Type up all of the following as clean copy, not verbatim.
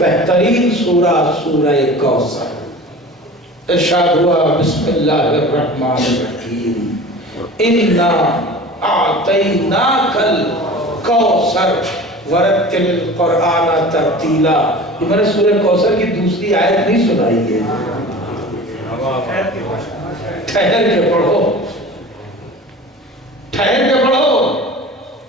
بہترین سورہ سورہ کوثر. ارشاد ہوا بسم اللہ الرحمن الرحیم انا اعطیناک الکوثر ورتل القرآن ترتیلا. یہ میں نے سورہ کوثر کی دوسری آیت نہیں سنائی ہے. ٹھہر کے پڑھو، ٹھہر کے پڑھو.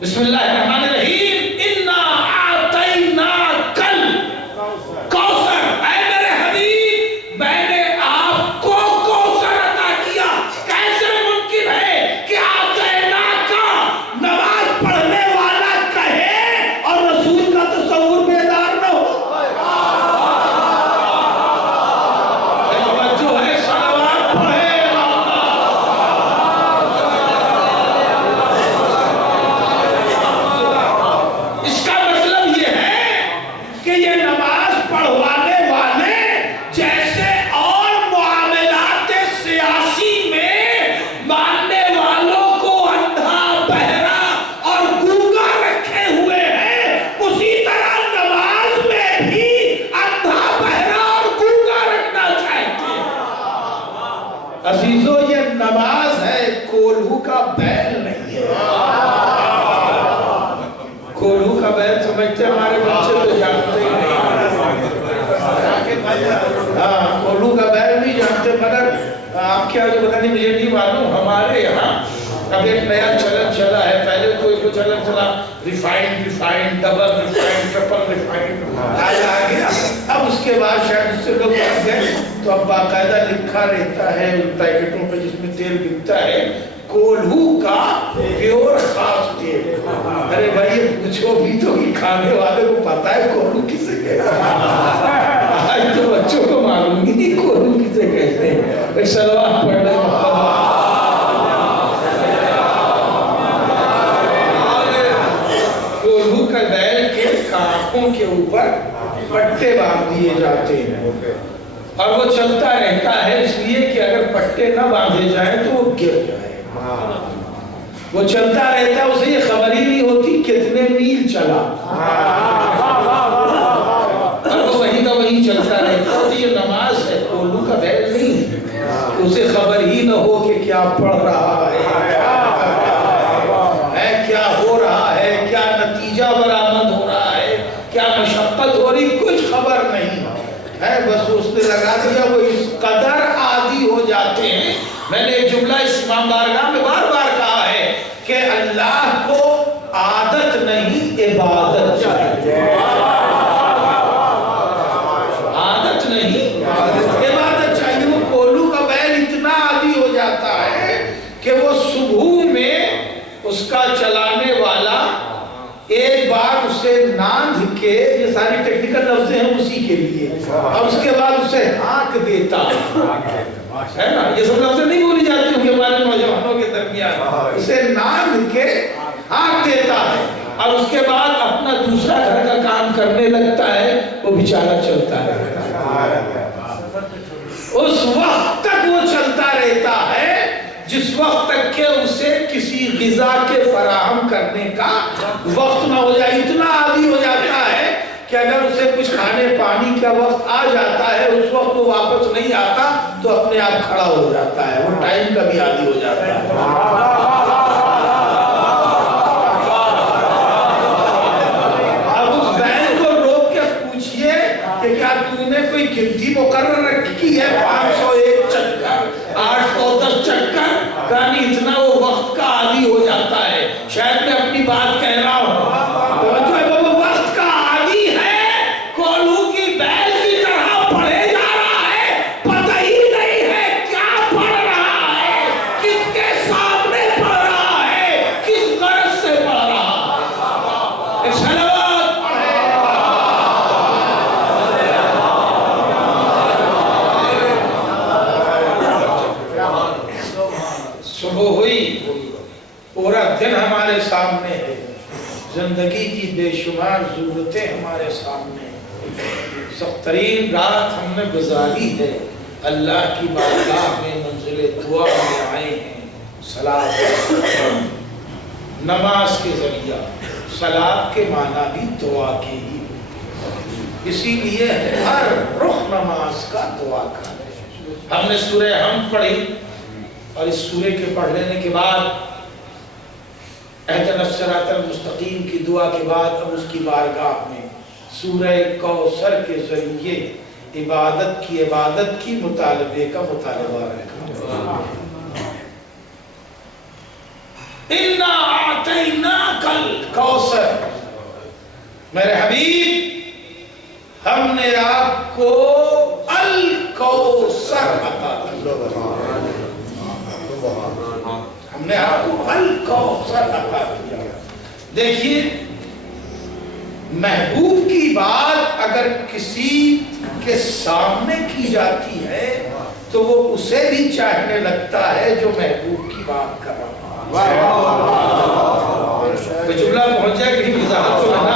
بسم اللہ الرحمن الرحیم انا اعطیناک الکوثر. اے میرے حبیب میں نے آپ کو کوثر عطا کیا. کیسے ممکن ہے کہ اعطیناک نماز پڑھنے والا کہے اور رسول کا تصور بیدار نہ ہو؟ جو ہے صلوات پڑھے. اس کا مطلب یہ ہے کہ یہ نماز پڑھوانے والے جیسے اور معاملات سیاسی میں ماننے والوں کو اندھا بہرا اور گونگا رکھے ہوئے ہیں، اسی طرح نماز میں بھی اندھا بہرا اور گونگا رکھنا چاہیے. عزیزو یہ نماز ہے، کولہو کا بیل نہیں ہے. کولہو کا بیل سمجھتے ہمارے بچے تو جانتے ہی نہیں. ہاں کولہو کا بیل نہیں جانتے، مگر آپ کیا جو پتہ نہیں مجھے نہیں معلوم. ہمارے یہاں اب ایک نیا چلن چلا ہے. پہلے کوئی کو چلن چلا refined double refined triple refined آگے. اب اس کے بعد شاید اس سے لوگ پڑھ گئے تو اب باقاعدہ لکھا رہتا ہے ان پیکٹوں پہ جس میں تیل بکتا ہے کولہو کا پیور خاص تیل. ارے بھائی یہ پوچھو بھی تو کہ کھانے والے کو پتا ہے کولہو کسے کہتے ہیں. آج تو بچوں کو معلوم ہی نہیں کولہو کسے کہتے ہیں. ایک صلوات پڑھ لیں. کولہو کا بیل کے کانٹوں کے اوپر پٹے باندھ دیے جاتے ہیں اور وہ چلتا رہتا ہے، اس لیے کہ اگر پٹے نہ باندھے جائیں تو وہ گر جائے. وہ چلتا رہتا ہے، اسے یہ خبر ہی نہیں ہوتی کتنے میل چلا اور وہ وہیں کا وہیں چلتا رہتا ہے. یہ نماز ہے، کولہو کا بیل نہیں ہے. اسے خبر ہی نہ ہو کہ کیا پڑھ رہا ہے، کیا ہو رہا ہے، کیا نتیجہ برآمد ہو رہا ہے، کیا مشقت ہو رہی، کچھ خبر نہیں ہے. بس اس نے لگا دیا. وہ اس قدر عادی ہو جاتے ہیں. میں نے ایک جملہ اس امام بارگاہ میں بار بار کہا ہے کہ اللہ کو عادت نہیں عبادت چاہیے. عادت نہیں عبادت چاہیے. وہ کولہو کا بیل اتنا عادی ہو جاتا ہے کہ وہ صبح میں اس کا چلانے والا ایک بار اسے ناندھ کے، یہ ساری ٹیکنیکل لفظیں ہیں اسی کے لیے، اور اس کے بعد اسے ہانک دیتا ہے نا. یہ سب لفظیں نہیں بولی جاتی ہوں کہ ہمارے نوجوانوں کے درمیان. اسے ناندھ کے ہانک دیتا ہے اور اس کے بعد اپنا دوسرا گھر کا کام کرنے لگتا ہے. وہ بیچارہ چلتا رہتا ہے. اس وقت تک وہ چلتا رہتا ہے جس وقت تک کہ اسے کسی غذا کے فراہم کرنے کا وقت نہ ہو جائے. اتنا عادی ہو جاتا ہے کہ اگر اسے کچھ کھانے پانی کا وقت آ جاتا ہے، اس وقت وہ واپس نہیں آتا تو اپنے آپ کھڑا ہو جاتا ہے. وہ ٹائم کا بھی عادی ہو جاتا ہے. اب اس بیل کو روک کے پوچھئے کہ کیا تو نے کوئی گنتی مقرر رکھی ہے؟ 501 چکر، 810 چکر. یعنی اتنا وہ وقت کا عادی ہو جاتا ہے. شاید میں اپنی بات کہہ رہا ہوں. وہ وقت کا عادی ہے، کولہو کی بیل کی طرح پڑھے جا رہا ہے. پتہ ہی نہیں ہے کیا پڑھ رہا ہے، کس کے سامنے پڑھ رہا ہے، کس غرض سے پڑھ رہا ہے. ایک صلوات پڑھے. صبح ہوئی، پورا دن ہمارے سامنے ہے، زندگی کی بے شمار ضرورتیں ہمارے سامنے ہیں. سخت ترین رات ہم نے گزاری ہے. اللہ کی بارگاہ میں منزل دعا میں آئے ہیں. صلاۃ نماز کے ذریعہ. صلاۃ کے معنی بھی دعا کے ہی. اسی لیے ہر رخ نماز کا دعا کریں۔ ہم نے سورہ حمد پڑھی اور اس سورہ کے پڑھ لینے کے بعد اہدنا الصراط المستقیم کی دعا کے بعد اب اس کی بارگاہ میں سورہ کوثر کے ذریعے عبادت کی مطالبے کا مطالبہ رکھا۔ اِنَّا أَعْطَيْنَاكَ الْكَوْثَرَ، میرے حبیب ہم نے آپ کو الکوثر عطا کیا، ہم نے آپ کو الکوثر عطا کیا۔ دیکھیے محبوب کی بات اگر کسی کے سامنے کی جاتی ہے تو وہ اسے بھی چاہنے لگتا ہے جو محبوب کی بات کر رہا ہے۔ جملہ پہنچ جائے کہیں وضاحت تو نہ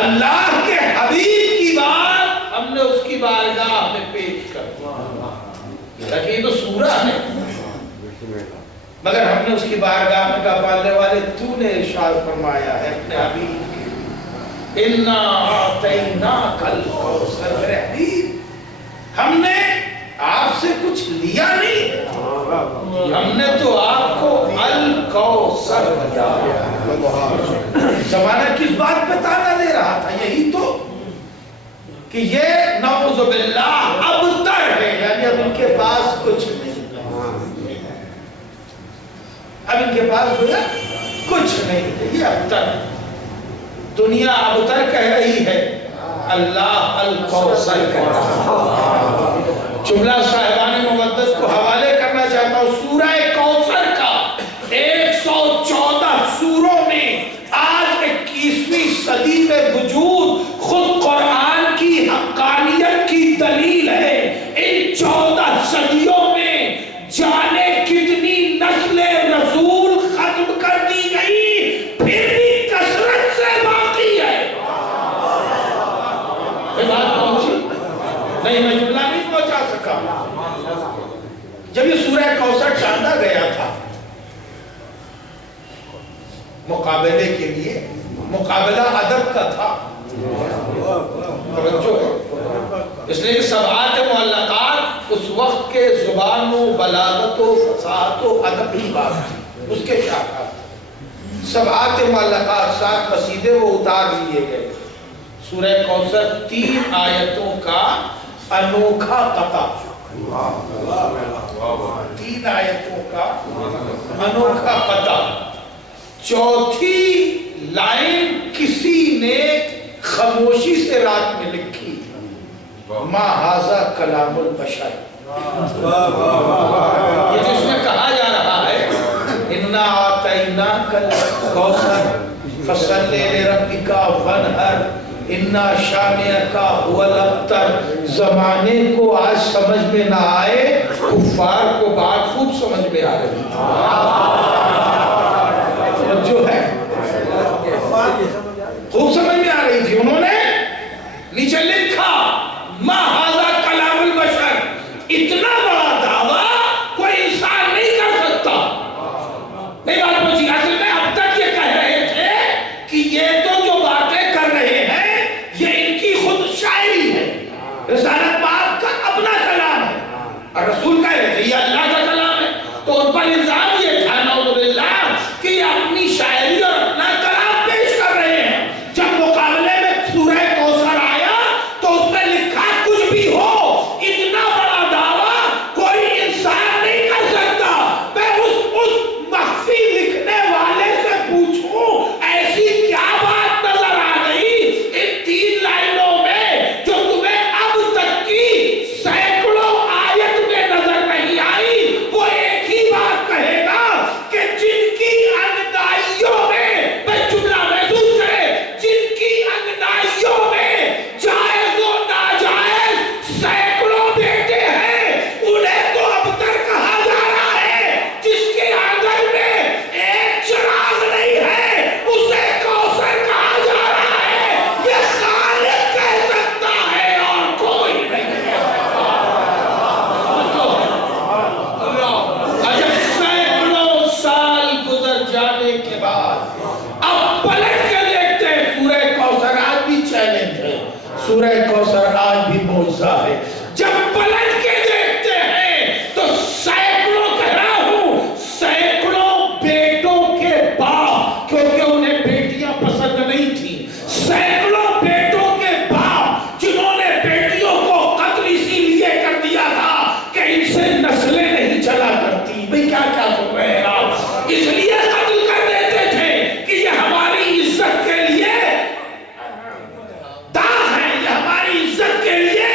اللہ کے حبیب کی بات ہم نے اس کی بارگاہ میں پیش کر دی، لیکن یہ تو سورہ ہے، مگر ہم نے اس کی بارگاہ میں کہا پالنے والے تو نے ارشاد فرمایا ہے اپنے حبیب کے اِنَّا أَعْطَيْنَاكَ الْكَوْثَرَ، میرے حبیب ہم نے آپ سے کچھ لیا نہیں، ہم نے تو آپ کو الکوثر دیا۔ زمانہ کس بات پہ تانا دے رہا تھا؟ یہی تو کہ یہ نعوذ باللہ ابتر ہے، یعنی اب ان کے پاس کچھ نہیں، اب ان کے پاس کچھ نہیں ہے، یہ ابتر ہے۔ دنیا ابتر کہہ رہی ہے، اللہ الکوثر کہہ رہا ہے۔ جملہ صاحبان مقدس کو حوالے کرنا چاہتا ہوں، سورہ کوثر کا 114 سوروں میں آج 21ویں صدی میں وجود خود قرآن کی حقانیت کی دلیل ہے۔ ان 14 صدیوں میں جانے کتنی نسل رسول ختم کر دی گئی، پھر بھی کثرت سے باقی ہے۔ یہ بات پہنچی؟ نہیں، میں جملہ نہیں پہنچا سکا۔ جب یہ سورہ کوثر ٹاندا گیا تھا مقابلے کے لیے، مقابلہ ادب کا تھا، توجہ ہے، اس لیے کہ سبعات معلقات اس وقت کے زبان و بلاغت و فصاحت و ادب ہی بات تھی، اس کے شاخات سبعات معلقات 7 قصیدے وہ اتار لیے گئے۔ سورہ کوثر 3 آیتوں کا انوکھا قطع، 3 آیتوں کا انوکھا قطع۔ چوتھی لائن کسی نے خاموشی سے رات میں لکھی، ما ھذا کلام البشر، یہ جس میں کہا جا رہا ہے اِنَّا أَعْطَيْنَاكَ الْكَوْثَرَ فَصَلِّ لِرَبِّكَ وَانْحَرْ اِنَّا شَانِئَكَ هُوَ الْأَبْتَرُ۔ زمانے کو آج سمجھ میں نہ آئے، کفار کو بات خوب سمجھ میں آ رہی جو ہے، خوب سمجھ میں آ رہی تھی۔ انہوں نے نیچے لکھا ما ھذا کلام البشر، اتنا بڑا دعویٰ کوئی انسان نہیں کر سکتا۔ نہیں بات پہنچی؟ اصل میں اب تک یہ کہہ رہے تھے کہ یہ تو جو باتیں کر رہے ہیں یہ ان کی خود شاعری ہے، رسالت پاک کا اپنا کلام ہے، اور رسول کہہ رہے تھے یہ اللہ کا کلام ہے، تو ان پر الزام یہ تھا نعوذ باللہ کہ یہ اپنی شاعری اور اپنا کلام پیش کر رہے ہیں۔ جب مقابلے میں سورہ کوثر آیا سورہ کوثر آج بھی موجزہ ہے. جب پلٹ کے دیکھتے ہیں تو سینکڑوں کہہ رہا ہوں سینکڑوں بیٹوں کے باپ, کیونکہ انہیں بیٹیاں پسند نہیں تھیں, سینکڑوں بیٹوں کے باپ جنہوں نے بیٹیوں کو قتل اسی لیے کر دیا تھا کہ ان سے نسلیں نہیں چلا کرتی. بھئی کیا کیا سن رہے ہیں آپ؟ اس لیے قتل کر دیتے تھے کہ یہ ہماری عزت کے لیے داغ ہے, یہ ہماری عزت کے لیے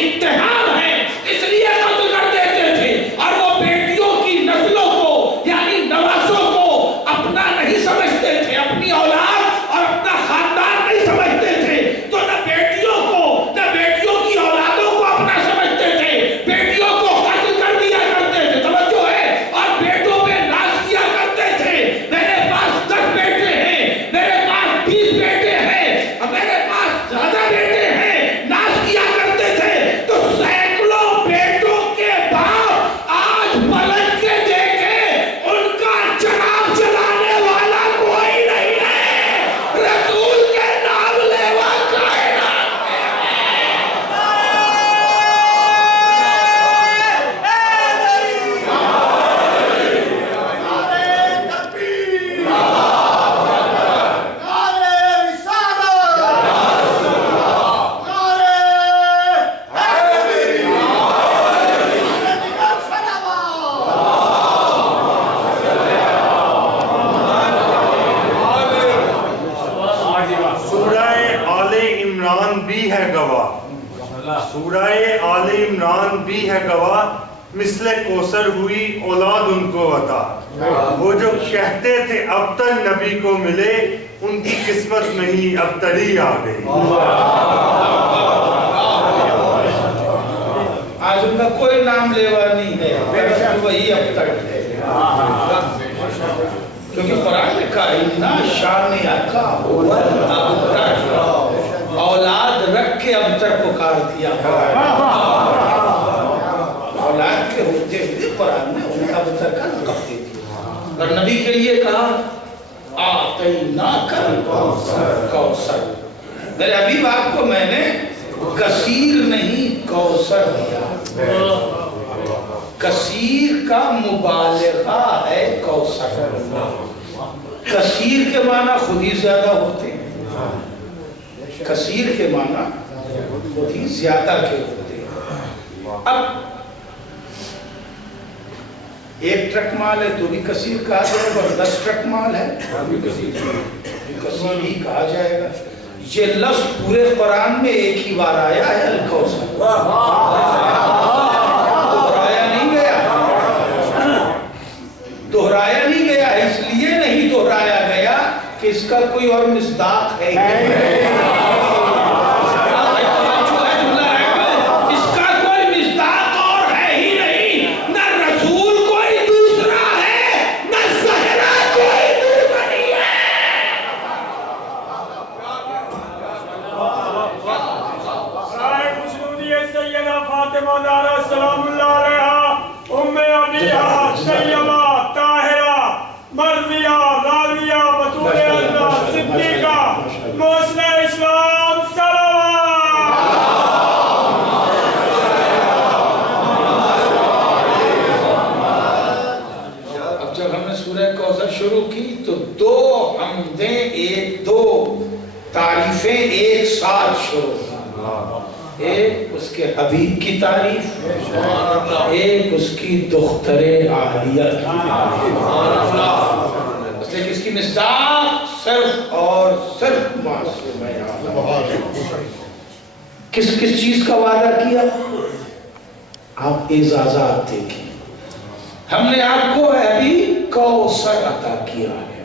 اتحاد ہے, اس لیے قتل کر دیتے تھے. اور وہ بیٹیوں کی نسلوں کو یعنی نواسوں کو اپنا نہیں سمجھتے تھے, اپنی اولاد اور اپنا خاندان نہیں سمجھتے تھے, تو نہ بیٹیوں کو نہ بیٹیوں کی اولادوں کو اپنا سمجھتے تھے, بیٹیوں کو قتل کر دیا کرتے تھے, توجہ ہے, اور بیٹوں پہ ناز کیا کرتے تھے. میرے پاس 10 بیٹے ہیں, میرے پاس 20 بیٹے ہیں, اور میرے پاس زیادہ بیٹے ہیں, ناز کیا کرتے تھے. تو سینکڑوں بیٹوں کے باپ آج پلٹ کے دیکھیں ان کا چراغ جلانے والا کوئی نہیں ہے, رسول کے نام لیوا کائنات میں سورہ آل عمران بھی ہے گواہ, سورہ آل عمران بھی ہے گواہ, مثل کوثر ہوئی اولاد ان کو عطا. وہ جو کہتے تھے اب تک نبی کو ملے, ان کی قسمت میں ہی اب تری آ گئی. آج ان کا کوئی نام لیوا نہیں ہے, بس وہی اب تک ہے. کیونکہ قرآن لکھا ہے اِنَّا شَانِ اَکَا هُوَ الْأَبْتَرُ, اولاد رکھ کے ابتر پکار دیا. اولاد کے ہوتے ہوئے قرآن نے ان کا ابتر کا لقب دے دیا, اور نبی کے لیے کہا آتَيْنَاكَ الْكَوْثَرَ. میرے حبیب آپ کو میں نے کثیر نہیں کوثر دیا. کثیر کا مبالغہ ہے کوثر. کثیر کے معنی خود ہی زیادہ ہوتے ہیں, کثیر کے معنی خود ہی زیادہ کے ہوتے ہیں. اب ایک ٹرک مال ہے تو بھی کثیر کہا جائے گا, اور 10 ٹرک مال ہے کثیر ہی کہا جائے گا. یہ لفظ پورے قرآن میں ایک ہی بار آیا ہے, الکوثر. دہرایا نہیں گیا, اس لیے نہیں دہرایا گیا کہ اس کا کوئی اور مصداق ہے. اس کا کوئی مصداق اور ہے ہی نہیں, نہ رسول کوئی دوسرا ہے, نہ زہرا کوئی دوسری ہے. سیدہ فاطمہ زہرا سلام اللہ علیہا, ام ابیہا طیبہ طاہرہ مرضیہ راضیہ بطول اللہ صدیقہ محسنہ اسلام صلوات. اب جب ہم نے سورہ کوثر شروع کی تو 2 حمدیں 2 تعریفیں ایک ساتھ شروع کی. ایک اس کے حبیب کی تعریف, ایک اس کی دختر عالیہ کی تعریف. اس لیے اس کی مصداق صرف اور صرف معصوم ہے. کس کس چیز کا وعدہ کیا؟ آپ اعزازات دیکھیں. ہم نے آپ کو حبیب کوثر عطا کیا ہے.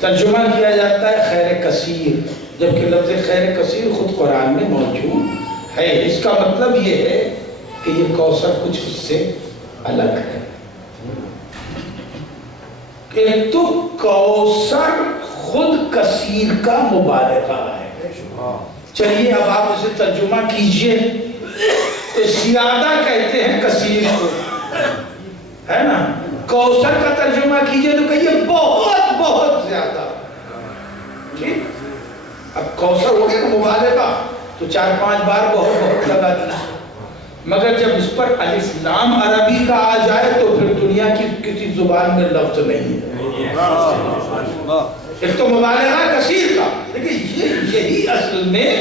ترجمہ کیا جاتا ہے خیر کثیر, جبکہ لفظ خیر کثیر خود قرآن میں موجود ہے. اس کا مطلب یہ ہے کہ یہ کوثر کچھ اس سے الگ ہے. ایک تو کوثر خود کثیر کا مبالغہ ہے. چلیے اب آپ اسے ترجمہ کیجئے. زیادہ کہتے ہیں کثیر کو, ہے نا. کوثر کا ترجمہ کیجئے تو کہیے بہت بہت زیادہ. ٹھیک. اب کوثر ہو گیا نا مبالغہ تو 4-5 بار بہت لگا دیا، مگر جب اس پر الف لام عربی کا آ جائے تو پھر دنیا کی کسی زبان میں لفظ نہیں ہے۔ ایک تو مبالغہ کثیر کا، لیکن یہی اصل میں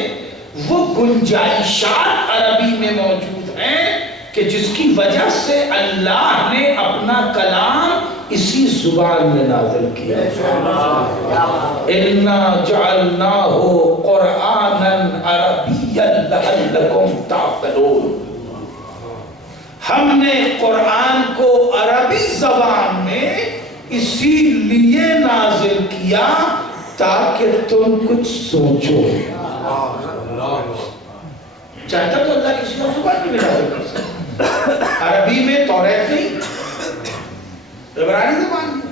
وہ گنجائشات عربی میں موجود ہیں کہ جس کی وجہ سے اللہ نے اپنا کلام اسی زبان میں نازل کیا۔ اِنَّا جَعَلْنَاهُ قُرْآنًا عَرَبِيًّا لَعَلَّكُمْ تَعْقِلُونَ، ہم نے قرآن کو عربی زبان میں اسی لیے نازل کیا تاکہ تم کچھ سوچو۔ چاہتا تو اللہ کسی اور زبان میں نازل کر سکتا، عربی میں توریت نہیں، عبرانی زبان میں،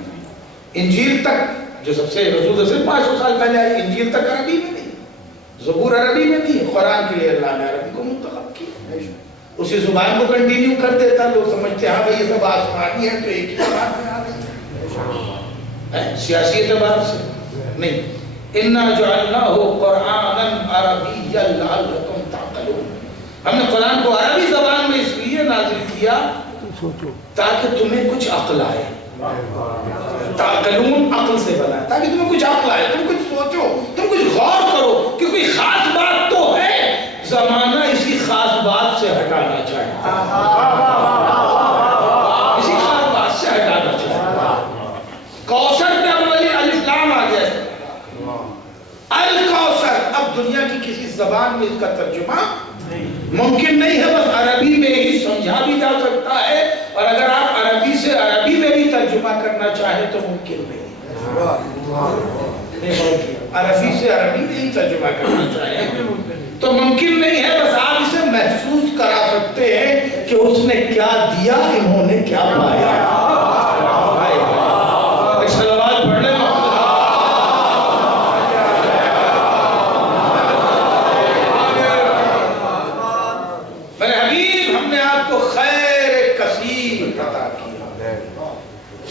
انجیل تک جو سب سے رسول سے 500 سال پہلے آئی، انجیل تک عربی میں نہیں، زبور عربی میں نہیں، قرآن کے لیے اللہ نے عربی کو منتخب کیا، اسی زبان کو کنٹینیو کر دیتا، لوگ سمجھتے ہیں ہاں بھئی یہ سب آسمانی ہے تو ایک ہی زبان میں آ گئی، سیاسی اعتبار سے نہیں۔ اِنَّا جَعَلْنَاهُ قُرْآنًا عَرَبِيًّا لَعَلَّكُمْ تَعْقِلُونَ، ہم نے قرآن کو عربی زبان میں اس لیے نازل کیا تاکہ تمہیں کچھ عقل آئے، تعقلون عقل سے بنا ہے، تاکہ تمہیں کچھ عقل آئے، تم کچھ سوچو، تم کچھ غور کرو کہ کوئی خاص بات تو ہے، زمانہ اسی خاص بات سے ہٹانا چاہتا ہے، اسی خاص بات سے ہٹانا چاہتا ہے۔ کوثر پہ اب ولی الف لام آ گیا ہے، الکوثر، اب دنیا کی کسی زبان میں اس کا ترجمہ ممکن نہیں ہے، بس عربی میں ہی سمجھا بھی جا سکتا ہے، اور اگر آپ عربی سے عربی میں بھی ترجمہ کرنا چاہیں تو ممکن نہیں، عربی سے عربی میں ہی ترجمہ کرنا چاہیں تو ممکن نہیں ہے، بس آپ اسے محسوس کرا سکتے ہیں کہ اس نے کیا دیا، انہوں نے کیا پایا۔ ایک صلوات پڑھ لیں میرے حبیب، ہم نے آپ کو خیر کثیر عطا کیا۔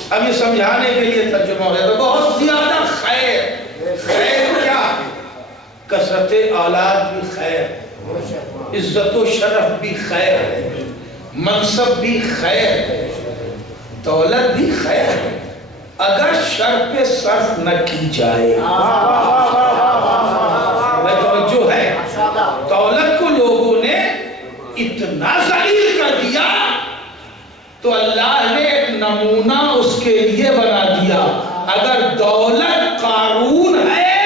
اب یہ سمجھانے کے لیے ترجمہ ہو گیا تو بہت زیادہ خیر، خیر کیا ہے؟ کثرت اولاد بھی خیر ہے، عزت و شرف بھی خیر ہے، منصب بھی خیر ہے، دولت بھی خیر ہے، اگر شر پہ صرف نہ کی جائے۔ توجہ ہے، دولت کو لوگوں نے اتنا ذلیل کر دیا تو اللہ نے ایک نمونہ اس کے لیے بنا دیا، اگر دولت قارون ہے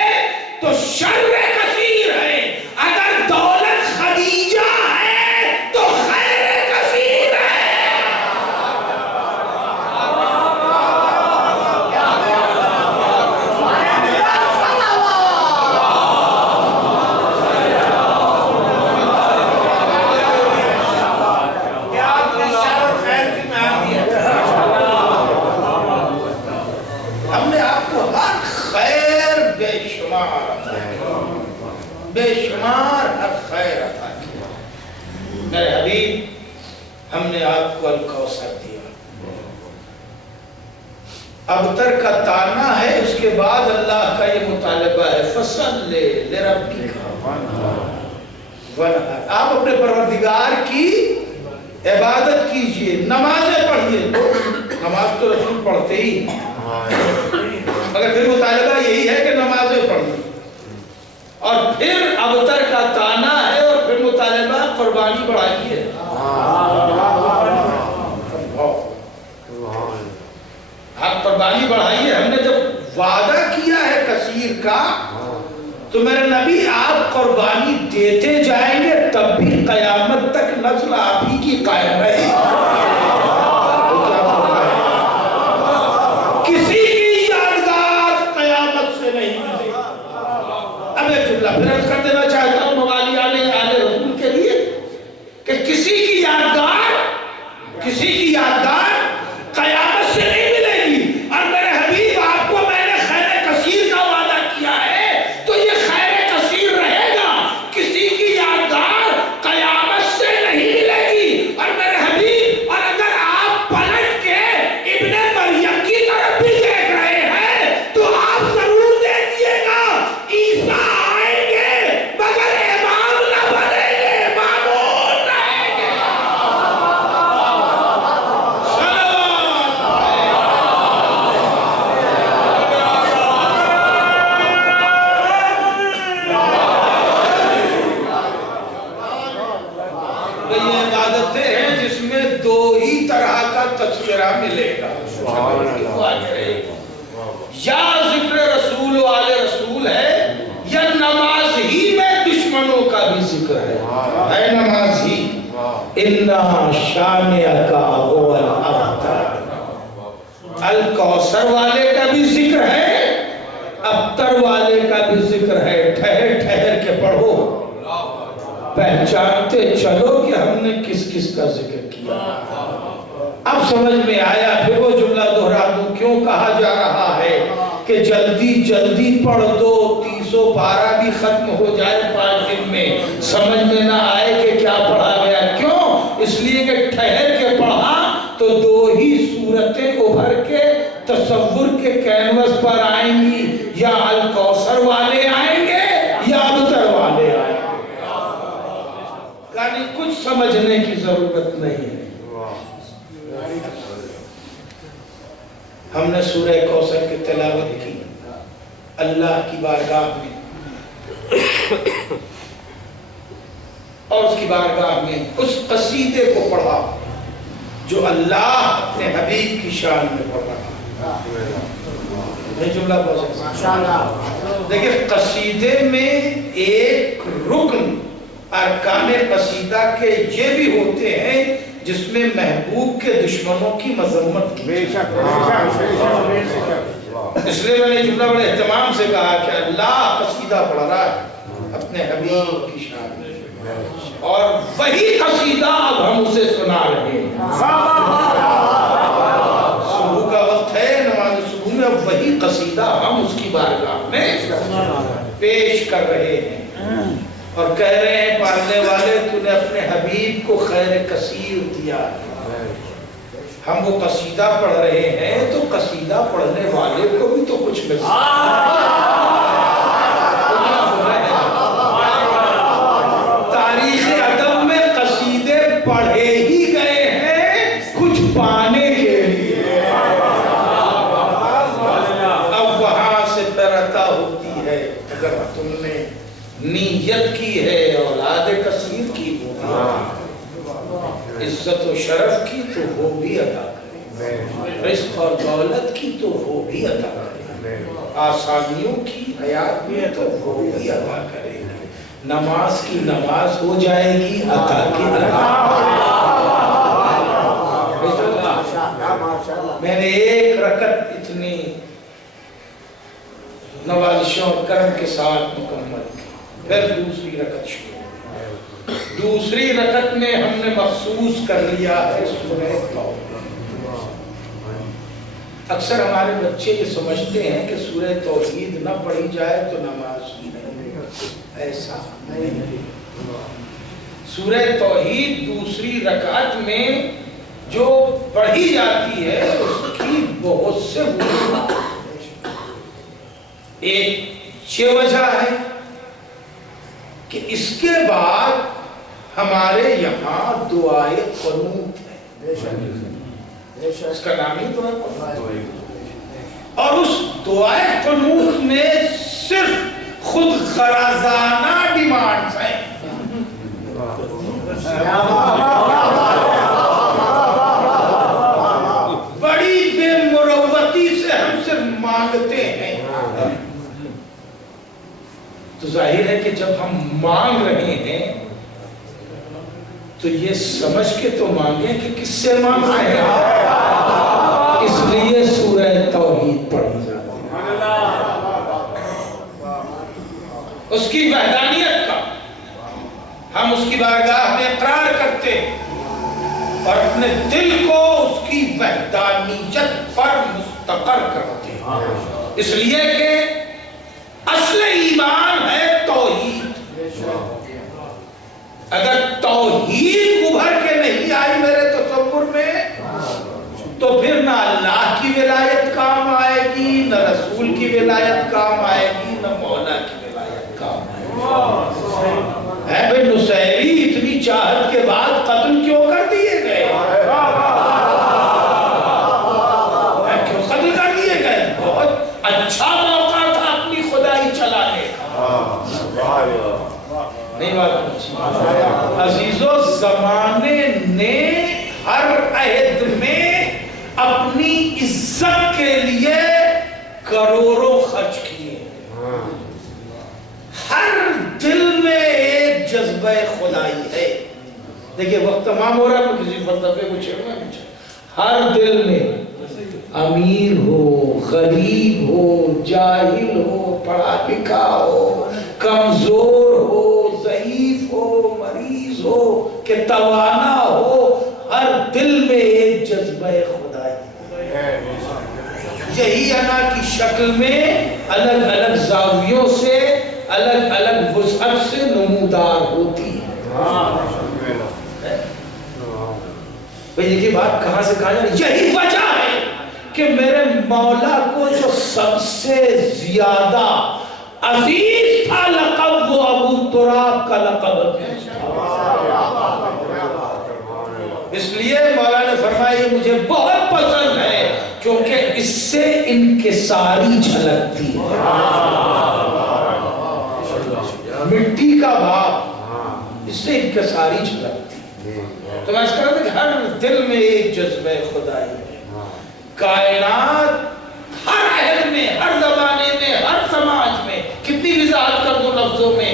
تو شر کثیر ہے، اگر دولت خدیجہ ہے تو خیر کثیر ہے۔ ہم نے آپ کو ہر خیر بے شمار ہر خیر عطا کیا۔ میرے حبیب، ہم نے آپ کو الکوثر دیا، ابتر کا تانا ہے، اس کے بعد اللہ کا یہ مطالبہ ہے فَصَلِّ لِرَبِّكَ وَانْحَرْ، آپ اپنے پروردگار کی عبادت کیجئے، نمازیں پڑھیے، نماز تو رسول پڑھتے ہی، مگر پھر مطالبہ یہی ہے کہ نمازیں پڑھیے، اور پھر ابتر کا تانا ہے، اور پھر مطالبہ قربانی بڑھائیے۔ آپ قربانی بڑھائیے، ہم نے جب وعدہ کیا ہے کثیر کا تو میرے نبی آپ قربانی دیتے جائیں گے، تب بھی قیامت تک نسل آپ ہی کی قائم رہے گی۔ کسی کی یادگار قیامت سے نہیں ملے۔ اب ایک جملہ پھر عرض کر دینا چاہتا ہوں موالی آل رسول کے لیے کہ کسی کی یادگار قیامت سے نہیں ملے گی، اور میرے حبیب آپ کو میں نے خیر کثیر کا وعدہ کیا ہے تو یہ خیر کثیر رہے گا، کسی کی یادگار قیامت سے نہیں ملے گی۔ اور میرے حبیب، اور اگر آپ پلٹ کے ابن مریم کی طرف بھی دیکھ رہے ہیں تو آپ ضرور دیکھیے گا عیسیٰ آئیں کیوں آگے رہے گا؟ یا ذکر رسول والے رسول ہے یا نماز ہی میں دشمنوں کا بھی ذکر ہے نماز ہی. اِنَّا شَانِئَكَ هُوَ الْأَبْتَرُ. الکوثر والے کا بھی ذکر ہے, ابتر والے کا بھی ذکر ہے. ٹھہر ٹھہر کے پڑھو, پہچانتے چلو کہ ہم نے کس کس کا ذکر کیا. اب سمجھ میں آیا. پھر وہ جملہ دہرا دوں, کیوں کہا جا رہا ہے کہ جلدی جلدی پڑھ دو, 300 پارہ بھی ختم ہو جائے 5 دن میں, سمجھ میں نہ آئے کہ کیا پڑھا گیا. کیوں؟ اس لیے کہ ٹھہر کے پڑھا تو 2 ہی صورتیں ابھر کے تصور کے کینوس پر آئیں گی, یا الکوثر والے آئیں گے یا ابتر والے آئیں گے. یعنی کچھ سمجھنے کی ضرورت نہیں ہے. ہم نے سورہ کوثر کی تلاوت کی اللہ کی بارگاہ میں, اور اس کی بارگاہ میں اس قصیدے کو پڑھا جو اللہ اپنے حبیب کی شان میں پڑھ رہا ہے. یہ جملہ بہت دیکھیں, قصیدے میں ایک رکن ارکان قصیدہ کے یہ بھی ہوتے ہیں جس میں محبوب کے دشمنوں کی مذمت کی. اس لیے میں نے جملہ بڑے اہتمام سے کہا کہ اللہ قصیدہ پڑھ رہا ہے اپنے حبیب کی شان میں, اور وہی قصیدہ اب ہم اسے سنا رہے ہیں. صبح کا وقت ہے, نماز صبح میں اب وہی قصیدہ ہم اس کی بارگاہ میں پیش کر رہے ہیں اور کہہ رہے ہیں پڑھنے والے تو نے اپنے حبیب کو خیر کثیر دیا. ہم وہ قصیدہ پڑھ رہے ہیں تو قصیدہ پڑھنے والے کو بھی تو کچھ ملتا ہے. تاریخ ادب میں قصیدے پڑھے ہی گئے ہیں کچھ پانے کے لیے. اب وہاں سے پرتا ہوتی ہے اگر تم نے نیت کی ہے اولاد کثیر کی, عزت و شرف کی تو وہ بھی عطا کرے, رزق اور دولت کی تو وہ بھی عطا کرے, آسانیوں کی حیات میں تو وہ بھی عطا کرے. نماز کی نماز ہو جائے گی عطا کی عطا. میں نے ایک رکعت اتنی نوازشوں اور کرم کے ساتھ مکمل کی. پھر دوسری رکعت شروع. دوسری رکعت میں ہم نے مخصوص کر لیا ہے سورہ توحید. اکثر ہمارے بچے یہ سمجھتے ہیں کہ سورہ توحید نہ پڑھی جائے تو نماز ہی نہیں. ایسا نہیں. سورہ توحید دوسری رکعت میں جو پڑھی جاتی ہے اس کی بہت سے وجوہات. ایک یہ وجہ ہے کہ اس کے بعد ہمارے یہاں دعائے قنوت ہے. اس کا نام ہی دعائے قنوت, اور اس دعائے قنوت میں صرف خود غرضانہ ڈیمانڈز ہیں. بڑی بے مروتی سے ہم سے مانگتے ہیں. تو ظاہر ہے کہ جب ہم مانگ رہے ہیں تو یہ سمجھ کے تو مانگیں کہ کس سے مانگ رہے ہیں. اس لیے سورہ توحید پڑھی جاتی ہے. اس کی وحدانیت کا ہم اس کی بارگاہ میں اقرار کرتے ہیں اور اپنے دل کو اس کی وحدانیت پر مستقر کرتے ہیں. اس لیے کہ اصل ایمان ہے توحید. اگر توحید ابھر کے نہیں آئی میرے تصور میں تو پھر نہ اللہ کی ولایت کام آئے گی, نہ رسول کی ولایت کام آئے گی, نہ مولا کی ولایت کام آئے گی. اے بھائی نصیری اتنی چاہت کے بعد قتل کیوں کر دیے گئے؟ کیوں قتل کر دیے گئے؟ بہت اچھا موقع تھا اپنی خدائی چلانے کا. نہیں بات عزیزو, زمانے نے ہر عہد میں اپنی عزت عزت کے لیے کروڑوں خرچ کیے. ہر دل میں ایک جذبہ خدائی ہے. دیکھیے وقت تمام ہو رہا ہے, میں کسی فلسفے کو چھیڑنا نہیں چاہتا. ہر دل میں امیر ہو, غریب ہو, جاہل ہو, پڑھا لکھا ہو, کمزور ہو, ضعیف ہو, مریض ہو کہ توانا ہو, ہر دل میں ایک جذبہ خدائی. یہی انا کی شکل میں الگ الگ زاویوں سے الگ الگ وسعت سے نمودار ہوتی ہے. یہ بات کہاں سے کہا جائے؟ یہی وجہ ہے کہ میرے مولا کو جو سب سے زیادہ عزیز تھا لقب, وہ ابو تراب کا لقب ہے. اس لیے مولا نے فرمایا یہ مجھے بہت پسند ہے کیونکہ اس سے انکساری جھلکتی ہے. مٹی کا بھاپ, اس سے انکساری جھلکتی. تو میں اس کہہ رہا تھا کہ ہر دل میں ایک جذبہ خدائی ہے. کائنات ہر عہد میں, ہر زمانے میں, ہر سماج میں, کتنی وضاحت کر دو لفظوں میں,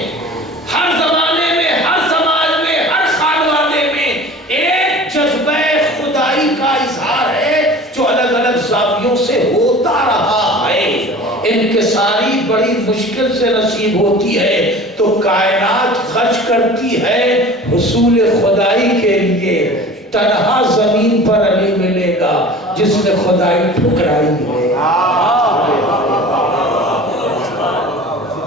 ہر زمانے میں, ہر سماج میں, ہر خانوادے میں ایک جذبہ خدائی کا اظہار ہے جو الگ الگ زاویوں سے ہوتا رہا ہے. انکساری بڑی مشکل سے نصیب ہوتی ہے تو کائنات خرچ کرتی ہے حصول خدائی کے لیے. تنہا زمین پر علی ملے گا جس نے خدائی ٹھکرائی ہے.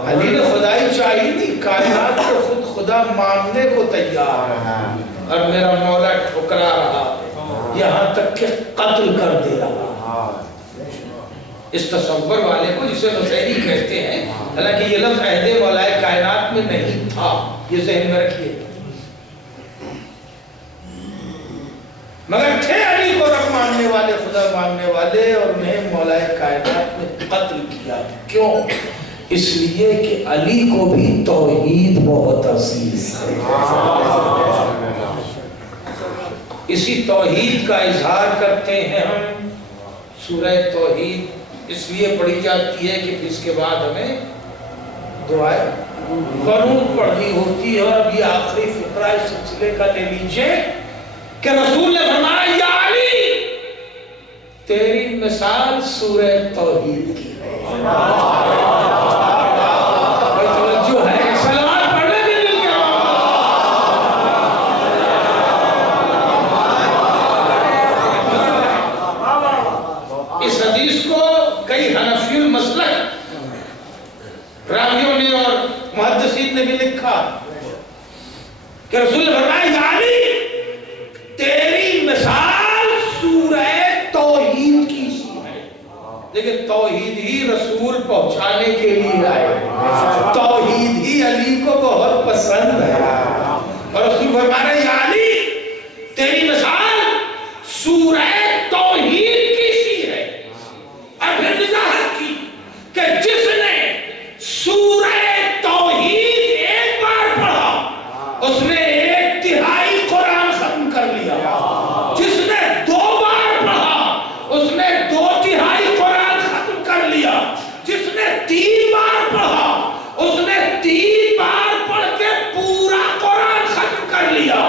علی نے خدائی چاہی نہیں, کائنات کو خود خدا ماننے کو تیار ہے, اور میرا مولا ٹھکرا رہا ہے, یہاں تک کہ قتل کر دے رہا. اس تصور والے کو جسے نصیری کہتے ہیں, حالانکہ یہ لفظ عہد مولائے کائنات میں نہیں تھا, یہ ذہن میں رکھیے, مگر تھے علی کو رب ماننے والے, خدا ماننے والے, اور انہیں مولائے کائنات میں قتل کیا. کیوں؟ اس لیے کہ علی کو بھی توحید بہت عزیز ہے. اسی توحید کا اظہار کرتے ہیں ہم. سورہ توحید اس لیے پڑھی جاتی ہے کہ اس کے بعد ہمیں دعائیں قنوت پڑھنی ہوتی ہے. اور اب یہ آخری فقرہ اس سلسلے کا لے لیجئے کہ رسول نے فرمایا یا علی تیری مثال سورہ توحید کی ہے. توجہ ہے, صلوات پڑھنے کے لیے اس حدیث کو کئی حنفی المسلک راویوں نے اور محدثین نے بھی لکھا کہ رسول نے فرمایا یا علی تیری مثال سورہ توحید کی سی ہے. لیکن توحید ہی رسول پہنچانے کے لیے آئے, توحید ہی علی کو بہت پسند ہے. اور رسول فرما رہے یا علی تیری مثال سورہ توحید کی سی ہے. اور پھر وضاحت کی کہ جس نے سورہ توحید ایک بار پڑھا اس نے 1/3 قرآن ختم کر لیا. جس نے 2 بار پڑھا اس نے 2/3 قرآن ختم کر لیا. جس نے 3 بار پڑھا اس نے 3 بار پڑھ کے پورا قرآن ختم کر لیا.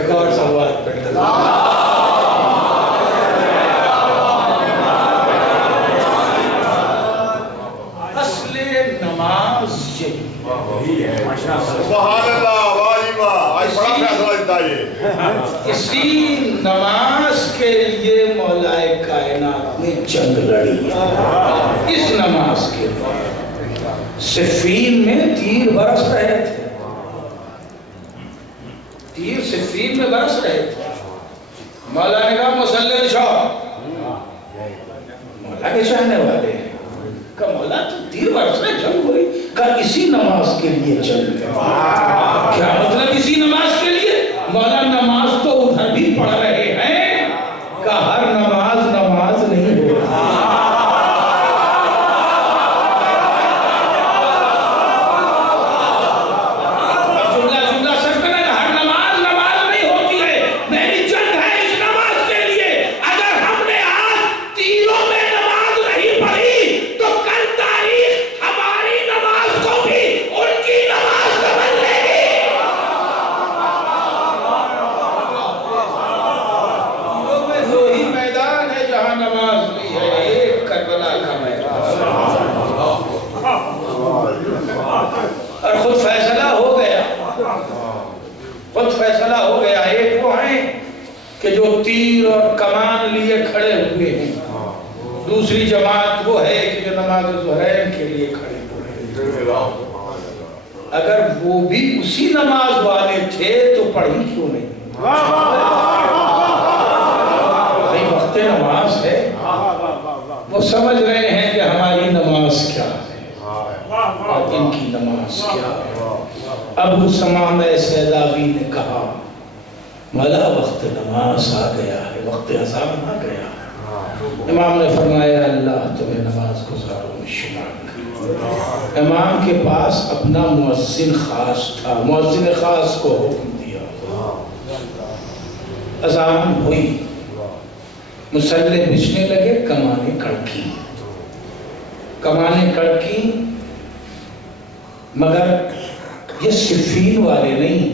ایک اور سوال پڑھتے ہیں. اصل نماز یہی ہے. سبحان اللہ، واہ واہ، آج بڑا فیصلہ دیتا ہے. اسی نماز کے لیے مولا کائنات نے جنگ لڑی. اس نماز کے لیے صفین میں تیر برس رہے تھے. تیر صفین میں برس رہے تھے. مولا نے کہا مسلح بچھاؤ. مولا کے چاہنے والے ہیں. کہا مولا تو تیر برس رہے، جنگ ہوئی. کہا اسی نماز کے لیے جنگ ہے. کیا مطلب اسی نماز کے لیے؟ مولا نماز تو ادھر بھی پڑھ رہے ہیں. کہا ہر نماز نماز نہیں ہوتی. دوسری جماعت وہ ہے کہ جو نماز ظہرین کے لیے کھڑے ہوئے. اگر وہ بھی اسی نماز والے تھے تو پڑھی کیوں نہیں؟ بھائی وقت نماز ہے. وہ سمجھ رہے ہیں کہ ہماری نماز کیا ہے اور ان کی نماز کیا ہے. ابو سمامہ سیدابی نے کہا مولا وقت نماز آ گیا ہے، وقت اذان آ گیا ہے. امام نے فرمایا اللہ تمہیں نماز گزاروں میں شمار کر. امام کے پاس اپنا مؤذن خاص تھا. مؤذن خاص کو حکم دیا. اذان ہوئی، مصلے بچھنے لگے، کمانیں کڑکی. کمانیں کڑکی مگر یہ صفین والے نہیں،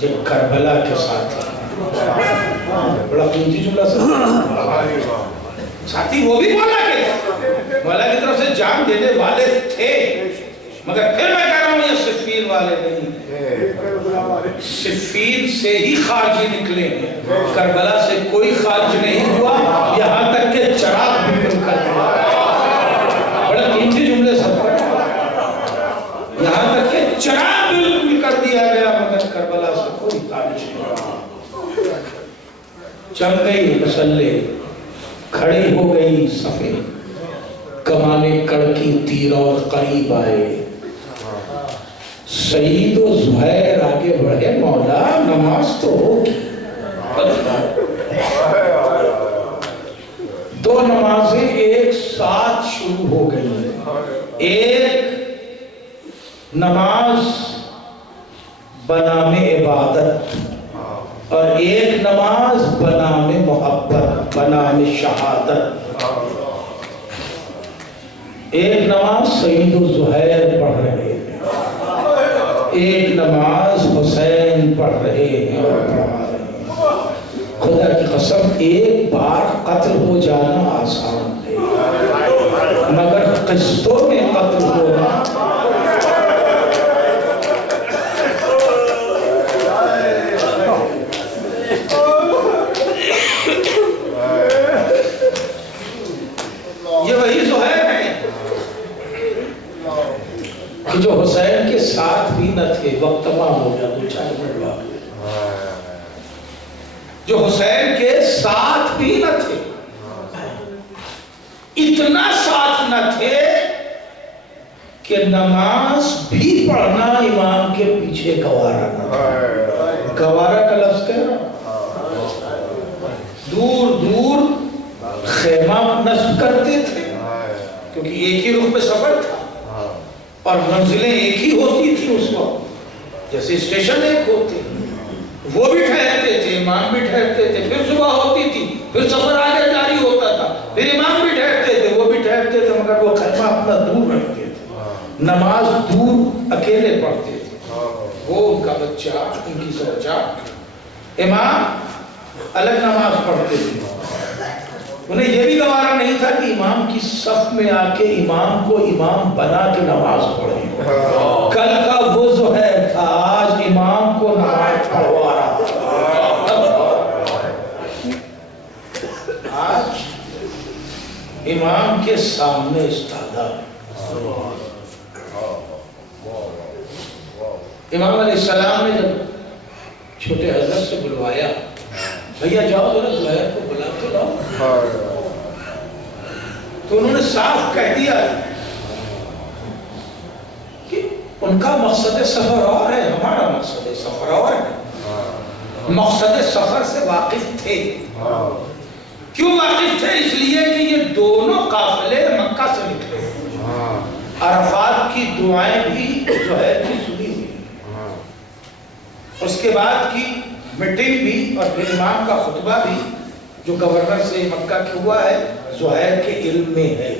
جو کربلا کے ساتھ ہیں. بڑا قیمتی جملہ ساتھی وہ بھی مولا کے تھے، مولا کی طرف سے جان دینے والے تھے. مگر پھر میں کہہ رہا ہوں یہ صفین والے نہیں. صفین سے ہی خارجی نکلے ہیں. کربلا سے کوئی خارج نہیں ہوا، یہاں تک کہ چراغ بھی بند کر دیا. بڑا قیمتی جملے سب پر، یہاں تک کہ چراغ بھی کر دیا گیا مگر کربلا سے کوئی خارج نہیں ہوا. چل گئی مسلے، کھڑی ہو گئی صفے، کمانے کڑکی، تیر اور قریب آئے. سعید و زہیر آگے بڑھے. مولا نماز تو ہوگی. دو نمازیں ایک ساتھ شروع ہو گئی. ایک نماز بنام عبادت اور ایک نماز بنام محبت، بنام شہادت. ایک نماز سعید و زہیر پڑھ رہے ہیں، ایک نماز حسین پڑھ رہے ہیں اور پڑھا رہے ہیں. خدا کی قسم ایک بار قتل ہو جانا آسان ہے مگر قسطوں میں قتل ہونا جو حسین کے ساتھ بھی نہ تھے. وقت تمام ہو گیا، 2-4 منٹ باقی. جو حسین کے ساتھ بھی نہ تھے، اتنا ساتھ نہ تھے کہ نماز بھی پڑھنا امام کے پیچھے گوارا نہ تھا. گوارا کا لفظ کہہ رہا، دور دور خیمہ نصب کرتے تھے کیونکہ ایک ہی رخ پہ سفر تھا اور منزلیں ایک ہی ہوتی تھی اس وقت، جیسے اسٹیشن ایک ہوتے. وہ بھی ٹھہرتے تھے، امام بھی ٹھہرتے تھے. پھر صبح ہوتی تھی، پھر سفر آگے جاری ہوتا تھا، پھر امام بھی ٹھہرتے تھے، وہ بھی ٹھہرتے تھے مگر وہ خیمہ اپنا دور رکھتے تھے. نماز دور اکیلے پڑھتے تھے. وہ ان کا بچہ، ان کی زوجہ، امام الگ نماز پڑھتے تھے. انہیں یہ بھی گوارا نہیں تھا کہ امام کی صف میں آ کے امام کو امام بنا کے نماز پڑھے. کل کا وہ زہیر تھا، آج امام کو نماز پڑھوا رہا. آج امام کے سامنے استادہ. امام علیہ السلام نے جب چھوٹے حضرت سے بلوایا، بھیا جاؤ ذرا زہیر کو بلا کے لاؤ، تو انہوں نے صاف کہہ دیا کہ ان کا مقصد سفر اور ہے، ہمارا مقصد سفر اور ہے. مقصد سفر سے واقف تھے. کیوں واقف تھے؟ اس لیے کہ یہ دونوں قافلے مکہ سے نکلے. عرفات کی دعائیں بھی زہیر کی سنی ہوئی، اس کے بعد کی میٹنگ بھی اور پھر امام کا خطبہ بھی جو گورنر سے مکہ کی ہوا ہے زہیر کے علم میں ہے.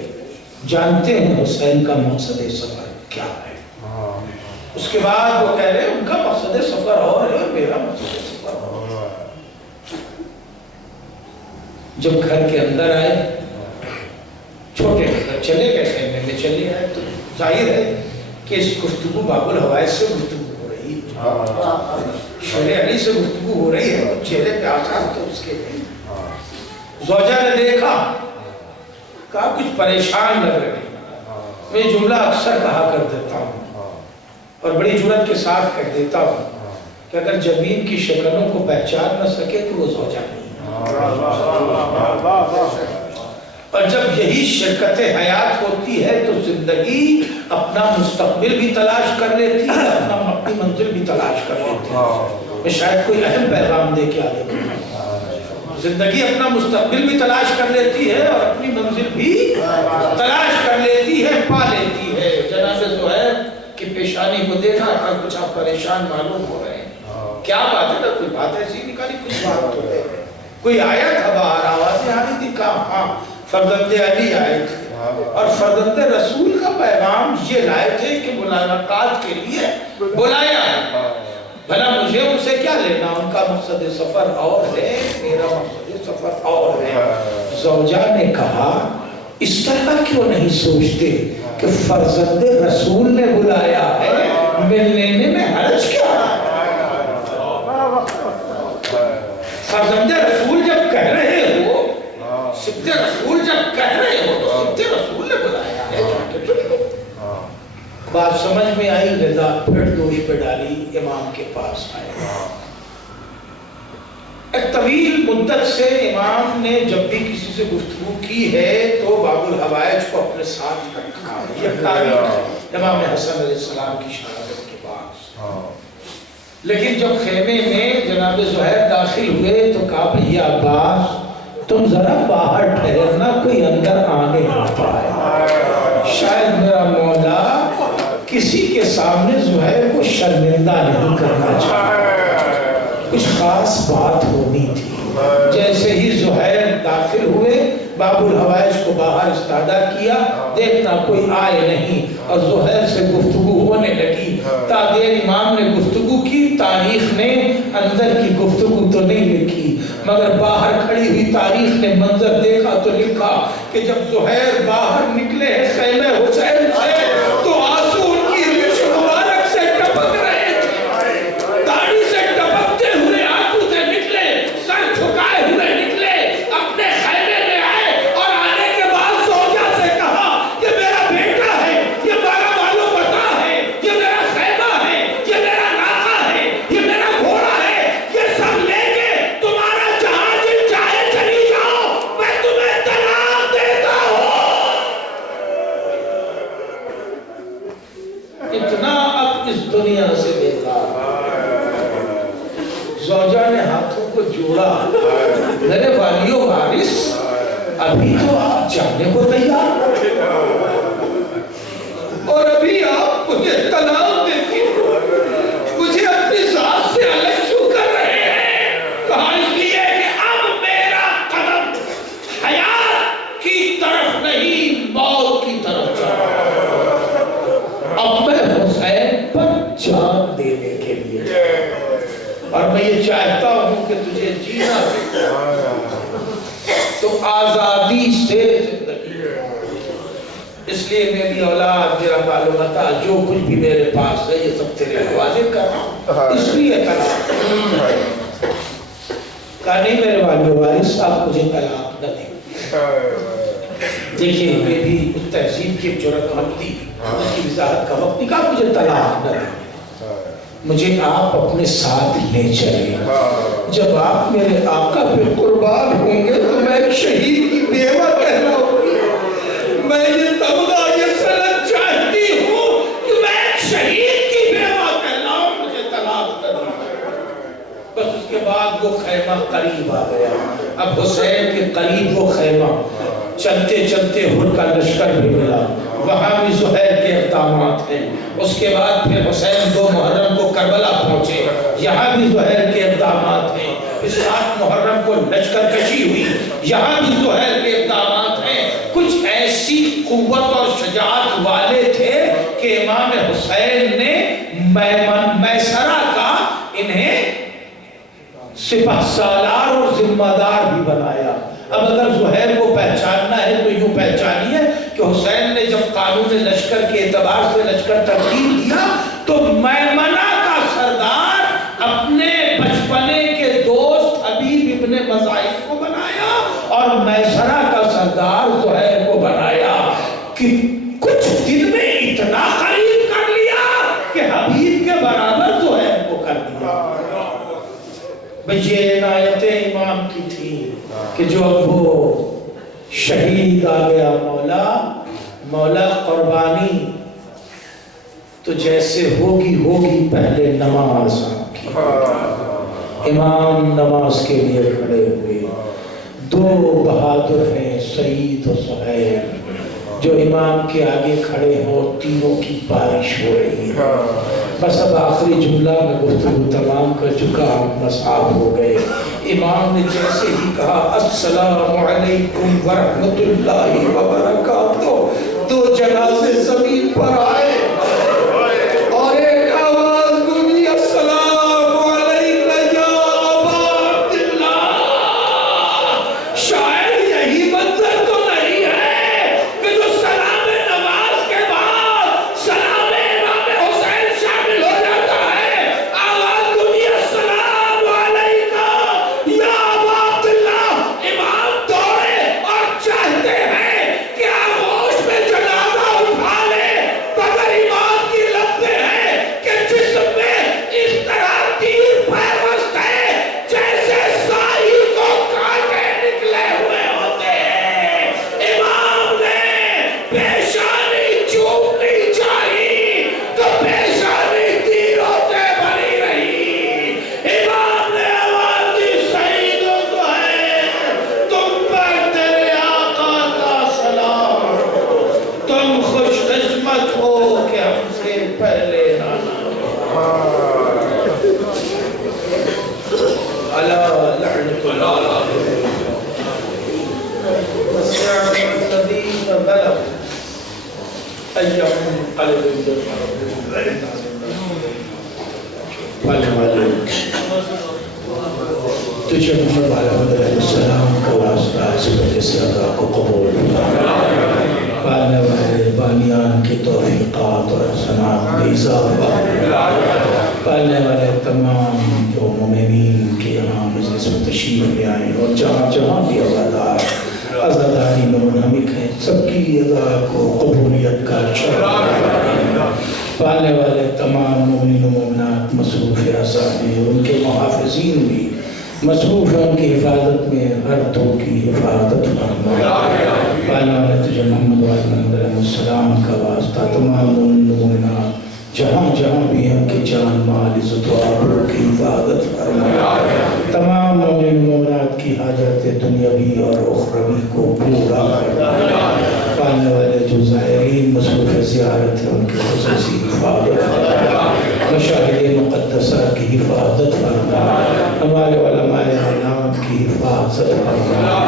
جانتے ہیں حسین کا مقصد سفر کیا ہے. اس کے بعد وہ کہہ رہے ہیں ان کا مقصد سفر اور ہے اور میرا مقصد سفر اور ہے. جب گھر کے اندر آئے، چھوٹے چلے گئے، خیمے میں چلے آئے، تو ظاہر ہے کہ اس گفتگو باب الحوائج سے گفتگو ہو رہی ہے، شیر علی سے گفتگو ہو رہی ہے، تو چہرے پہ آسان تو اس کے نہیں. زوجہ نے دیکھا، کہا کچھ پریشان لگ رہے ہیں. میں یہ جملہ اکثر کہا کر دیتا ہوں اور بڑی جرات کے ساتھ کہہ دیتا ہوں کہ اگر جبین کی شکلوں کو پہچان نہ سکے تو وہ زوجہ نہیں. اور جب یہی شرکت حیات ہوتی ہے تو زندگی اپنا مستقبل بھی تلاش کر لیتی ہے، اپنی منزل بھی تلاش کر لیتی ہے. میں شاید کوئی اہم پیغام دے کے آگے بڑھوں. زندگی اپنا مستقبل بھی تلاش کر لیتی ہے اور اپنی منزل بھی تلاش کر لیتی ہے، پا لیتی ہے. جناب زہیر کی پیشانی کو دیکھا کہ کچھ آپ پریشان معلوم ہو رہے ہیں. کیا بات ہے؟ کوئی بات ایسی نکالی، کچھ بات تو ہے. کوئی آیا تھا باہر، آوازیں آ رہی تھی. کہاں؟ ہاں فرزند علی آئے تھے اور فرزند رسول کا پیغام یہ لائے تھے کہ ملاقات کے لیے بلایا ہے. بھلا مجھے ان سے کیا لینا؟ ان کا مقصد سفر اور ہے، میرا مقصد سفر اور ہے. زوجہ نے کہا اس طرح کیوں نہیں سوچتے کہ فرزند رسول نے بلایا ہے، ملنے میں حرج کیا ہے؟ فرزند رسول جب کہہ رہے ہو، سبت رسول جب کہہ رہے ہو تو سبت رسول نے بلایا ہے، جا کے سن لو. بات سمجھ میں آئی، رضا پھر دوش پہ ڈالی، امام کے پاس آئے. ایک طویل مدت سے امام نے جب بھی کسی سے گفتگو کی ہے تو باب الحوائج کو اپنے ساتھ رکھا. یہ تاریخ امام حسن علیہ السلام کی شہادت کے بعد. لیکن جب خیمے میں جناب زہیر داخل ہوئے تو کہا بھیا عباس تم ذرا باہر ٹھہرنا، کوئی اندر آنے نہ پائے. شاید میرا مولا کسی کے سامنے زہیر کو شرمندہ نہیں کرنا چاہتا، کچھ خاص بات ہونی تھی. جیسے ہی زہیر داخل ہوئے، باب الحوائج کو باہر استادہ کیا، دیکھنا کوئی آئے نہیں، اور زہیر سے گفتگو ہونے لگی. تادیر امام نے گفتگو کی. تاریخ نے اندر کی گفتگو تو نہیں لکھی، مگر باہر کھڑی ہوئی تاریخ نے منظر دیکھا تو لکھا کہ جب زہیر باہر نکلے ہیں خیمہ حسین سے تو آنسو ان کی ریش مبارک سے ٹپک رہے تھے. داڑھی سے ٹپکتے ہوئے آنسو سے نکلے، سر جھکائے ہوئے نکلے، اپنے خیمے میں آئے اور آنے کے بعد زوجہ سے کہا کہ میرا بیٹا ہے، یہ میرا معلوم پتا ہے، یہ میرا خیمہ ہے، یہ میرا ناقہ ہے، یہ میرا گھوڑا ہے، یہ سب لے کے تمہارا جہاں جی چاہے چلی جاؤ، میں تمہیں طلاق دیتا ہوں. اتنا اب اس دنیا سے بیکار. زوجہ نے ہاتھوں کو جوڑا، میرے والیو وارث ابھی تو آپ جانے کو تیار اور ابھی آپ مجھے طلاق دیتی، مجھے اپنی ذات سے الگ کیوں کر رہے ہیں؟ کہا اس لیے کہ اب میرا قدم حیات کی طرف نہیں، موت کی طرف جا رہا ہے. اب میں حسین پر جان دینے جینے کے لیے، اور میں یہ چاہتا ہوں کہ تجھے جینا تو آزادی سے زندگی، اس لیے میری اولاد، میرا مال و متاع، جو کچھ بھی میرے پاس ہے یہ سب تیرے حوالے کر رہا ہوں، اس لیے طلاق کہا نہیں میرے والد و وارث آپ مجھے طلاق نہ دیں۔ دیکھیں میں بھی اس تہذیب کی جرأت ہم تھی، اس کی وضاحت کا وقت نہیں، کہا مجھے طلاق نہ دیں، مجھے آپ اپنے ساتھ لے چلیں، جب آپ میرے آقا پہ قربان ہوں گے تو میں ایک شہید کی بیوہ کہلاؤں گی، میں یہ تمغہ یہ سند چاہتی ہوں کہ میں ایک شہید کی بیوہ کہلاؤں، مجھے طلاق نہ دیں۔ بس اس کے بعد وہ خیمہ قریب آ گیا، اب حسین کے قریب وہ خیمہ، چلتے چلتے ہر کا لشکر بھی ملا، وہاں بھی زہیر کے اقدامات ہیں، اس کے بعد پھر حسین 2 محرم کو کربلا پہنچے، یہاں بھی زہیر کے اقدامات ہیں، اس 8 محرم کو لشکر کشی ہوئی، یہاں بھی زہیر کے اقدامات ہیں۔ کچھ ایسی قوت اور شجاعت والے تھے کہ امام حسین نے میسرہ کا انہیں سپہ سالار اور ذمہ دار بھی بنایا۔ اب اگر زہیر کو پہچاننا ہے تو یوں پہچانیے کہ حسین نے جب قانون لشکر کے اعتبار سے لشکر ترتیب دیا تو میمنہ کا سردار اپنے بچپنے کے دوست حبیب ابن مظاہر کو بنایا اور میسرہ کا سردار زہیر کو بنایا، کہ کچھ دن میں اتنا قریب کر لیا کہ حبیب کے برابر زہیر کو کر دیا۔ یہ عنایت امام کی تھی کہ جو اب وہ شہید آ گیا، مولا قربانی تو جیسے ہوگی پہلے نماز کی۔ امام نماز کے لیے کھڑے ہوئے، 2 بہادر ہیں سعید و سہیل، جو امام کے آگے کھڑے ہوں، تینوں کی بارش ہو رہی ہے۔ بس اب آخری جملہ میں گفتگو تمام کر چکا ہوں، مصعب ہو گئے۔ امام نے جیسے ہی کہا السلام علیکم ورحمت اللہ وبرکاتہ، 2 جنازے زمین پر آئے اور ایک آواز گونی السلام علیکہ یا ابا عبداللہ۔ شاید یہی منظر تو نہیں ہے کہ جو سلام نماز کے بعد سلام امام حسین شامل ہو جاتا ہے، آواز گونی السلام علیکہ یا ابا عبداللہ۔ امام دوڑے اور چاہتے ہیں کہ آغوش میں جنازہ اٹھا لے، مگر امام کی لبیں ہیں کہ جسم میں اس طرح تیر پیوست ہے جیسے سائی کو کانٹے نکلے ہوئے ہوتے ہیں۔ امام نے پیشانی چومنی چاہی تو پیشانی تیروں سے بھری رہی۔ امام نے آواز دی سعید و زہیر، تم پر تیرے آقا کا سلام، تم خوش قسمت ہو کہ ہم سے پہلے آنا۔ علی لعنت اللہ وسعت الذین ظلموا ایہم قلب پہلے والے تجھے محمد علیہ السلام کا واسطہ اس وجہ سے ادا کو قبول پالنے والے بانیان کی توفیقات اور حسنات میں اضافہ، پالنے والے تمام جو مومنین کے یہاں مجلس میں تشریف لے آئے اور جہاں جہاں بھی عزاداری میں منہمک ہیں، سب کی عزا کو قبولیت کا پالنے والے تمام مومنین و مومنات مصروف اعصاب ہیں، ان کے محافظین بھی مصروف ہیں، ان کی حفاظت میں ہر تو کی حفاظت فرما۔ پالنے والے تجھے محمد علیہ السلام کا واسطہ تمام مومنین و مومنات جہاں جہاں بھی ہم کی جان مال عزت و آبرو کی حفاظت فرما، تمام مومنین و مومنات کی حاجت دنیاوی اور اخروی کو پورا فرما۔ پالنے والے جو زائرین مصروف زیارت ہیں ان کی خصوصی حفاظت فرما، مشاہد مقدسہ کی حفاظت فرما، ہمارے علماء اعلام کی حفاظت فرما،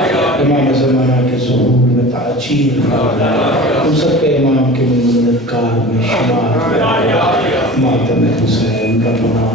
امام زمانہ کے ظہور میں تعجیل فرما، ہم سب کے امام کے مددگار میں شمار فرما، ماتم حسین کا